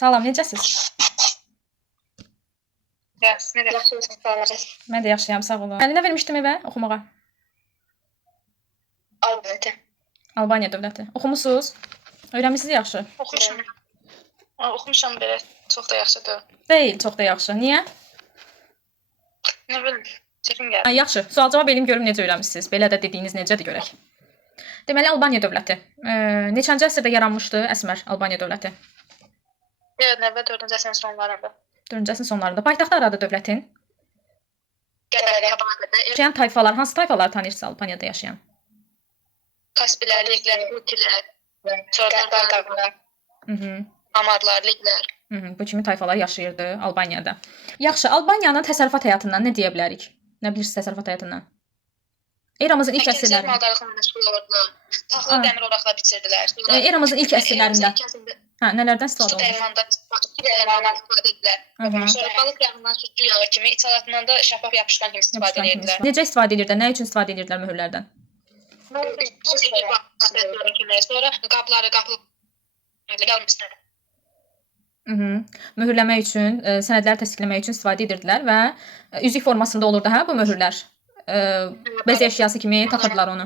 Salam, necəsiz? Yaxşı. Mən də yaxşıyam, sağ olun. Nə vermişdim evə oxumağa? Albaniya. Albaniya dövləti. Oxumusunuz? Öyrənmisiniz yaxşı? Oxumuşam belə. Çox da yaxşıdır. Deyil, çox da yaxşı. Niyə? Nə bilim, çətin gəlir. Yaxşı, sual-cavab eləyim görüm necə öyrənmisiniz. Belə də dediyiniz necədir görək. Deməli, Albaniya dövləti. Neçənci əsrdə yaranmışdı Əsmər Albaniya dövləti? Növbə 4-cü əsrin sonlarında. 4-cü əsrin sonlarında. Paytaxtı haradır dövlətin? Gələcək Habaqada. Yaşayan tayfalar, hansı tayfaları tanıyırsınız Albaniyada yaşayan? Kaspilər, Liglər, Utilər, sonra Qarqarlar, Amarlar, Liglər. Bu kimi tayfalar yaşayırdı Albaniyada. Yaxşı, Albaniyanın təsərrüfat həyatından nə deyə bilərik? Nə bilirsiniz təsərrüfat həyatından? Eramızın ilk əsrlərində. Maldarlıqla məşğul olurdular. Taxılı dəmir oraqla bitirdilər. Eramızın ilk əsrlərində. Nələrdən istifadə olunur? Dəyirmanda istifadə edilər. Sonra balıq yağından südlü yağı kimi, içalatından da şəffaf yapışqan kimi istifadə edirdilər. Necə istifadə edirdilər? Nə üçün istifadə edirdilər möhürlərdən? Sonra qabları qalmışlar. Möhürləmək üçün, sənədləri təsdiqləmək üçün istifadə edirdilər və üzük formasında olurdu hə bu möhürlər. Bəzək əşyası kimi taxırdılar onu.